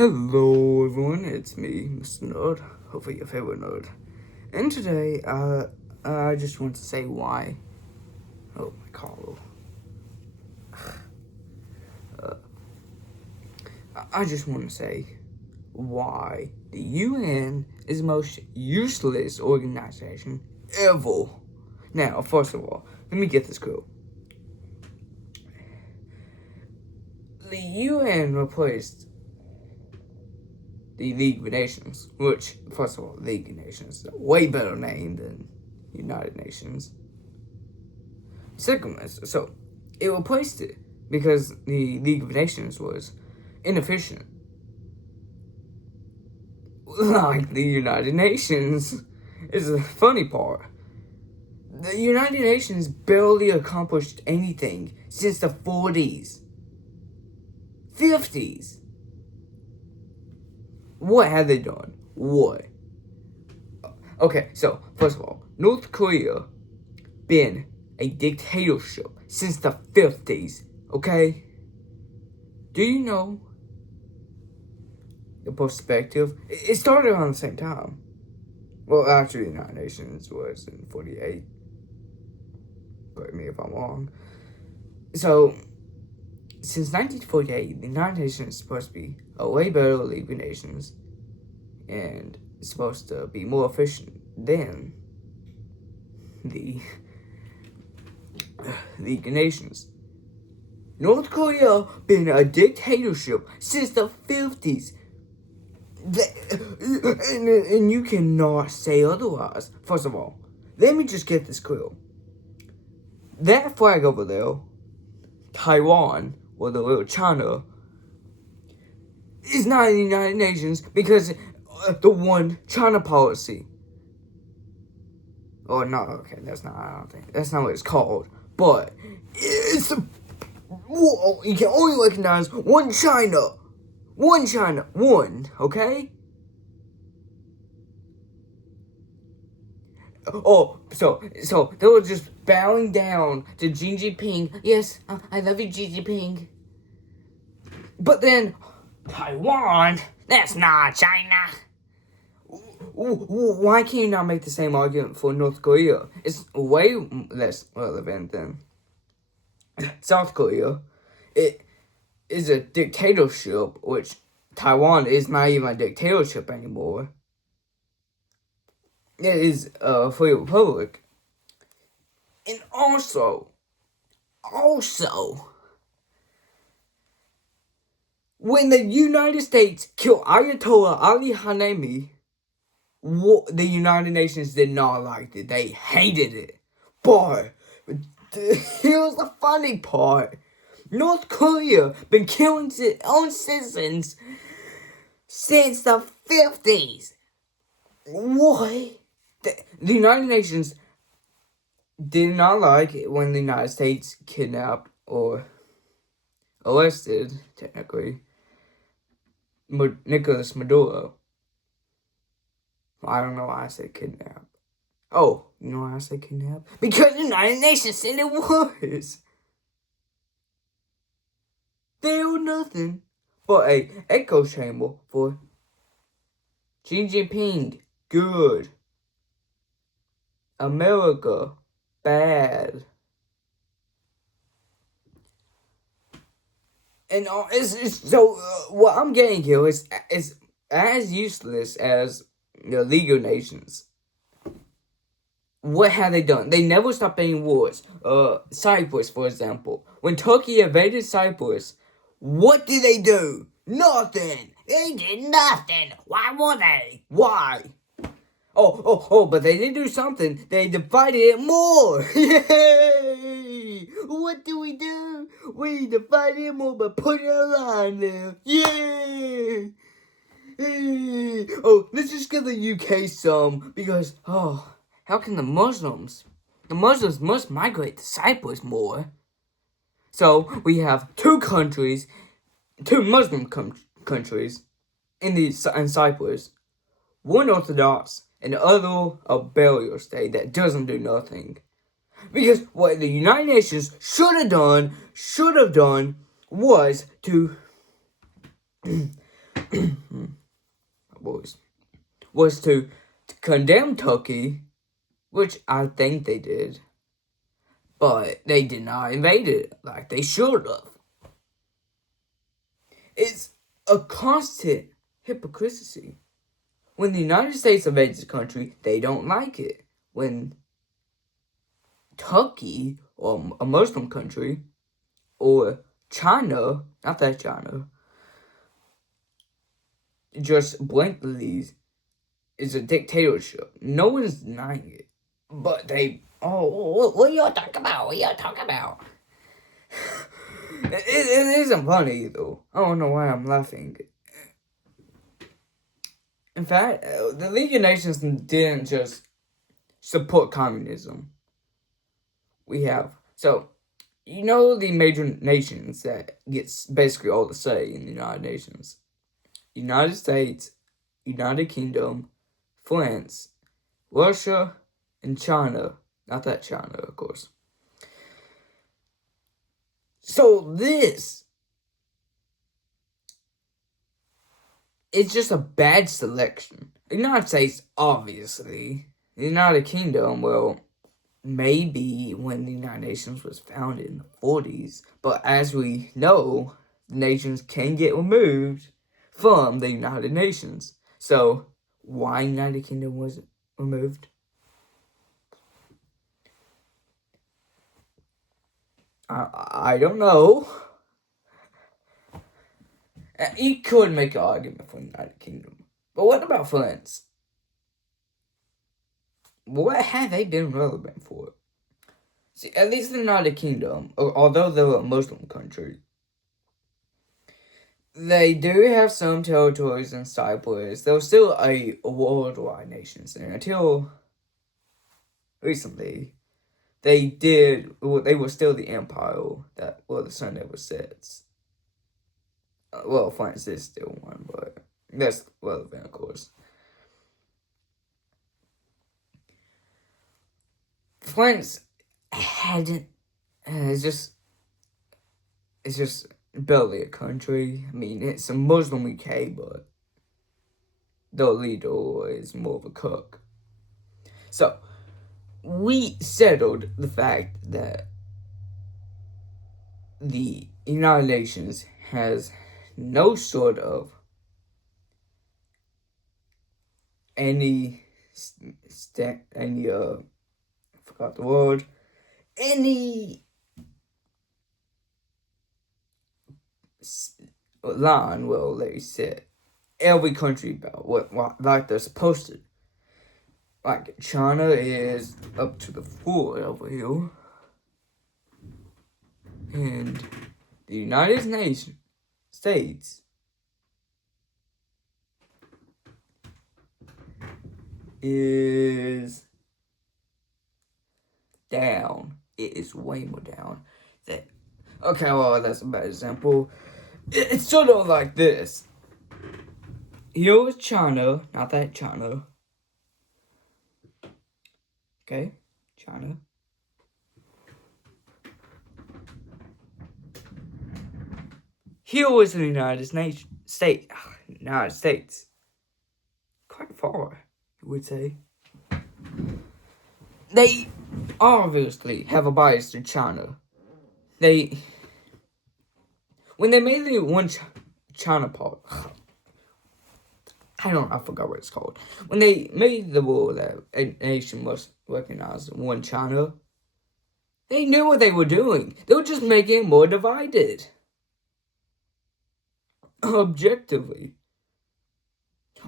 Hello everyone, it's me, Mr. Nerd, hopefully your favorite nerd. And today, I just want to say why. Oh my Carlo. I just want to say why the UN is the most useless organization ever. Now, first of all, let me get this cool. The UN replaced the League of Nations, which, first of all, League of Nations is a way better name than United Nations. Second, so it replaced it because the League of Nations was inefficient. Like the United Nations is the funny part. The United Nations barely accomplished anything since the 40s, 50s. What have they done? What? Okay, so first of all, North Korea been a dictatorship since the 50s, okay? Do you know the perspective? It started around the same time. Well, actually, the United Nations was in 48. Correct me if I'm wrong. So, since 1948, the United Nations is supposed to be a way better League of Nations and it's supposed to be more efficient than the League of Nations. North Korea been a dictatorship since the 50s. And you cannot say otherwise. First of all, let me just get this clear. That flag over there, Taiwan, or the little China, is not in the United Nations because the one China policy. Oh, no, okay, that's not, I don't think, that's not what it's called. But, it's a, you can only recognize one China. One China, one, okay? Oh, so they were just bowing down to Xi Jinping. Yes, I love you, Xi Jinping. But then, Taiwan, that's not China. Why can't you not make the same argument for North Korea? It's way less relevant than South Korea. It is a dictatorship, which Taiwan is not even a dictatorship anymore. It is a free republic. And also, when the United States killed Ayatollah Ali Khamenei, the United Nations did not like it. They hated it. But here's the funny part. North Korea been killing its own citizens since the 50s. Why? The United Nations did not like it when the United States kidnapped or arrested, technically, Nicolas Maduro. I don't know why I said kidnap. Oh, you know why I said kidnap? Because the United Nations said it was. They were nothing but a echo chamber for Xi Jinping. Good. America. Bad. And so what I'm getting here is as useless as the League of Nations. What have they done? They never stopped any wars. Cyprus, for example. When Turkey invaded Cyprus, what did they do? Nothing. They did nothing. Why would they? Why? But they did do something. They divided it more. Yay! What do? We divided it more by putting a line there. Yay! Hey! Oh, let's just give the UK some, because, how can the Muslims must migrate to Cyprus more. So, we have two Muslim countries in Cyprus. One Orthodox and the other a barrier state that doesn't do nothing. Because what the United Nations should have done was to was to condemn Turkey, which I think they did, but they did not invade it like they should have. It's a constant hypocrisy. When the United States invades a country, they don't like it. When Turkey, or a Muslim country, or China, not that China, just blankly is a dictatorship. No one's denying it. But they, what y'all talking about? What y'all talking about? It isn't funny, though. I don't know why I'm laughing. In fact, the League of Nations didn't just support communism. You know the major nations that gets basically all the say in the United Nations. United States, United Kingdom, France, Russia, and China. Not that China, of course. So this is just a bad selection. The United States, obviously. The United Kingdom, well, maybe when the United Nations was founded in the 40s. But as we know, the nations can get removed from the United Nations. So, why United Kingdom was removed? I don't know. You could make an argument for the United Kingdom. But what about France? What have they been relevant for? See, at least the United Kingdom, although they're a Muslim country, they do have some territories in Cyprus. They were still a worldwide nation, and until recently, they were still the empire that, well, the sun never sets. Well, France is still one, but that's relevant, of course. France hadn't, it's just barely a country. I mean, it's a Muslim UK, but the leader is more of a cook. So, we settled the fact that the United Nations has no sort of any I forgot the word, any line will let you say every country about what like they're supposed to. Like China is up to the floor over here, and the United States is down. It is way more down. Okay, well, that's a bad example. It's sort of like this. Here is China, not that China. Okay, China. Here is the United States. Quite far, you would say. They obviously have a bias to China. When they made the one China policy, I forgot what it's called. When they made the rule that a nation must recognize one China, they knew what they were doing. They were just making it more divided. Objectively.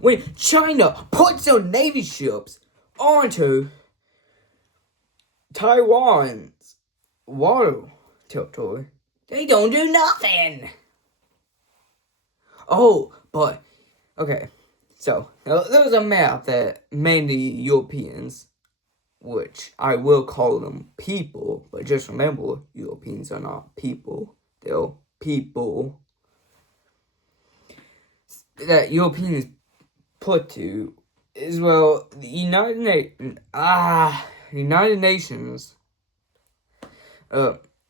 When China puts their Navy ships onto Taiwan's water territory, they don't do nothing. Oh, but, okay. So, there was a map that mainly Europeans, which I will call them people, but just remember, Europeans are not people. They're people that Europeans put to is, well, the United Nations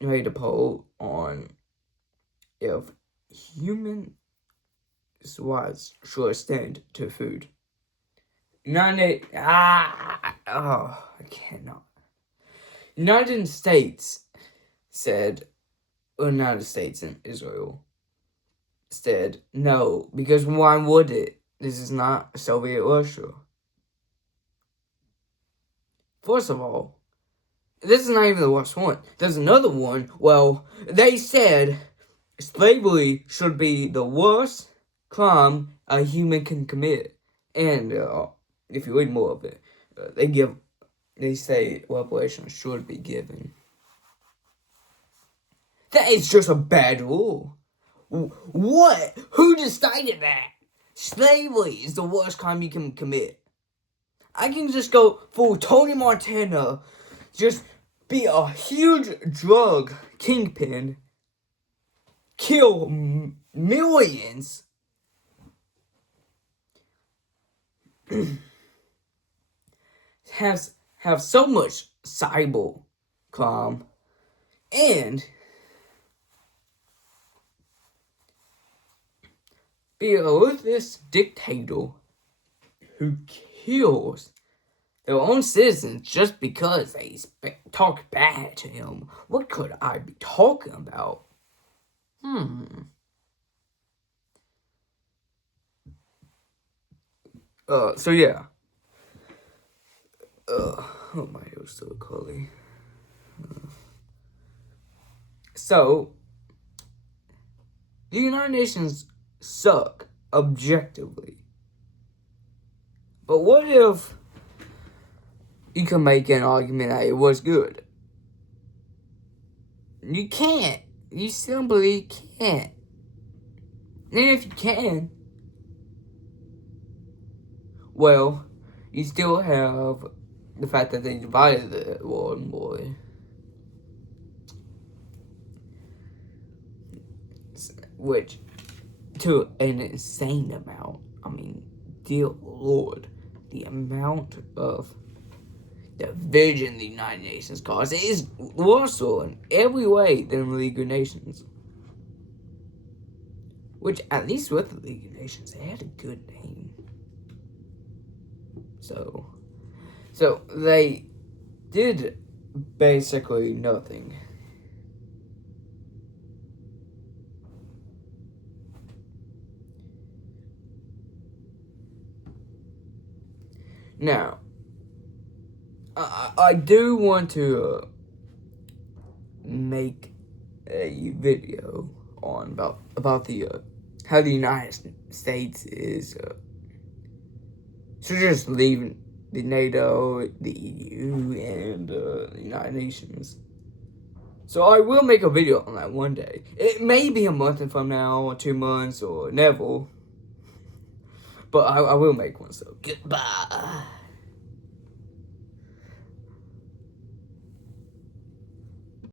made a poll on if human should stand to food. I cannot. United States said, or United States and Israel said no, because why would it? This is not Soviet Russia. First of all, this is not even the worst one. There's another one. Well, they said slavery should be the worst crime a human can commit. And if you read more of it, they say reparations should be given. That is just a bad rule. What? Who decided that? Slavery is the worst crime you can commit. I can just go full Tony Montana, just be a huge drug kingpin, kill millions, have so much cyber crime, and be a ruthless dictator who kills their own citizens just because they talk bad to him. What could I be talking about? So yeah. Oh my, it was so curly. So, the United Nations suck, objectively. But what if you can make an argument that it was good? You can't. You simply can't. And if you can, well, you still have the fact that they divided the world more. Which, to an insane amount. I mean, dear Lord, the amount of division the United Nations causes is worse in every way than the League of Nations. Which, at least with the League of Nations, they had a good name. So they did basically nothing. Now, I do want to make a video on about the how the United States is so just leaving the NATO, the EU, and the United Nations. So I will make a video on that one day. It may be a month from now, or 2 months, or never. But I will make one, so goodbye.